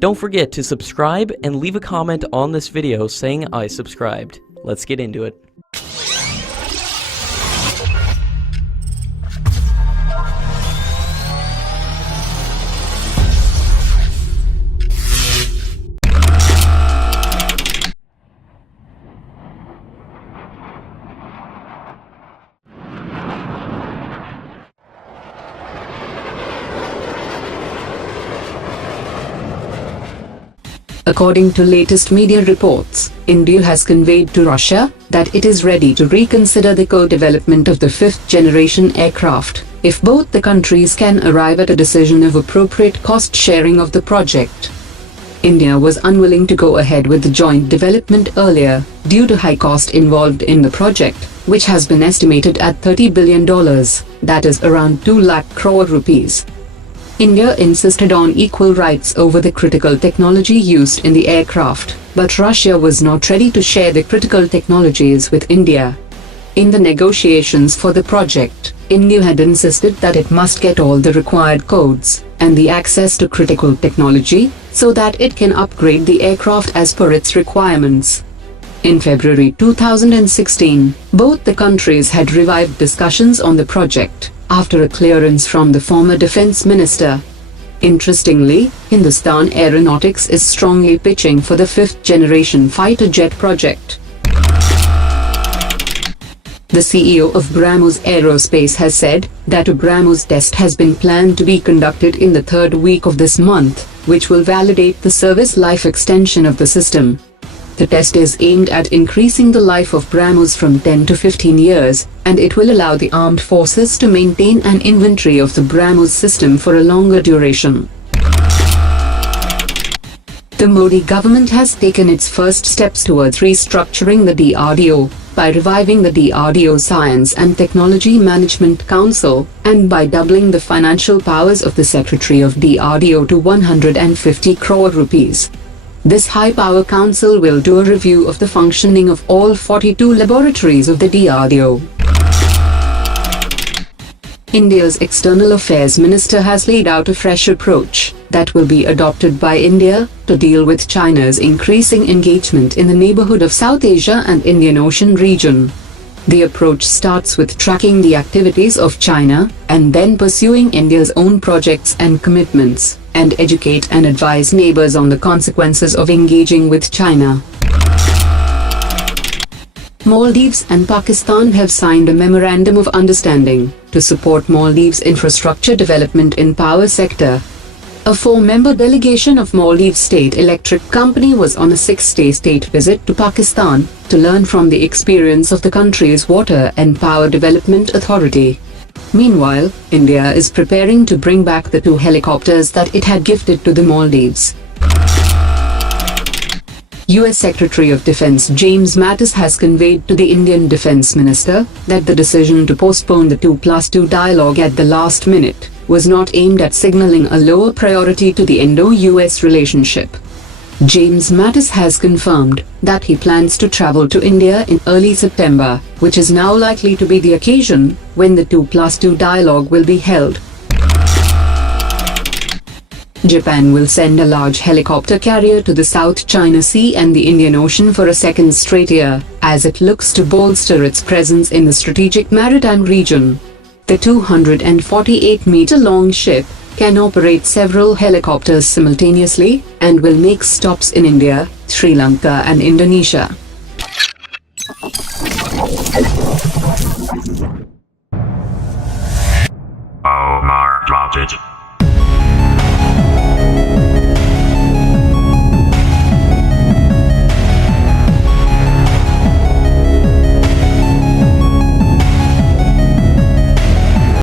Don't forget to subscribe and leave a comment on this video saying I subscribed. Let's get into it. According to latest media reports, India has conveyed to Russia that it is ready to reconsider the co-development of the fifth-generation aircraft, if both the countries can arrive at a decision of appropriate cost-sharing of the project. India was unwilling to go ahead with the joint development earlier, due to high cost involved in the project, which has been estimated at $30 billion, that is around 2 lakh crore rupees. India insisted on equal rights over the critical technology used in the aircraft, but Russia was not ready to share the critical technologies with India. In the negotiations for the project, India had insisted that it must get all the required codes and the access to critical technology so that it can upgrade the aircraft as per its requirements. In February 2016, both the countries had revived discussions on the project, after a clearance from the former defense minister. Interestingly, Hindustan Aeronautics is strongly pitching for the fifth-generation fighter jet project. The CEO of BrahMos Aerospace has said that a BrahMos test has been planned to be conducted in the third week of this month, which will validate the service life extension of the system. The test is aimed at increasing the life of BrahMos from 10 to 15 years, and it will allow the armed forces to maintain an inventory of the BrahMos system for a longer duration. The Modi government has taken its first steps towards restructuring the DRDO, by reviving the DRDO Science and Technology Management Council, and by doubling the financial powers of the Secretary of DRDO to 150 crore rupees. This high-power council will do a review of the functioning of all 42 laboratories of the DRDO. India's External Affairs Minister has laid out a fresh approach that will be adopted by India to deal with China's increasing engagement in the neighborhood of South Asia and Indian Ocean region. The approach starts with tracking the activities of China and then pursuing India's own projects and commitments, and educate and advise neighbors on the consequences of engaging with China. Maldives and Pakistan have signed a memorandum of understanding to support Maldives' infrastructure development in power sector. A 4-member delegation of Maldives State Electric Company was on a 6-day state visit to Pakistan to learn from the experience of the country's Water and Power Development Authority. Meanwhile, India is preparing to bring back the 2 helicopters that it had gifted to the Maldives. US Secretary of Defense James Mattis has conveyed to the Indian Defense Minister that the decision to postpone the 2+2 dialogue at the last minute was not aimed at signaling a lower priority to the Indo-US relationship. James Mattis has confirmed that he plans to travel to India in early September, which is now likely to be the occasion when the 2+2 dialogue will be held. Japan will send a large helicopter carrier to the South China Sea and the Indian Ocean for a second straight year, as it looks to bolster its presence in the strategic maritime region. The 248-meter-long ship can operate several helicopters simultaneously and will make stops in India, Sri Lanka and Indonesia.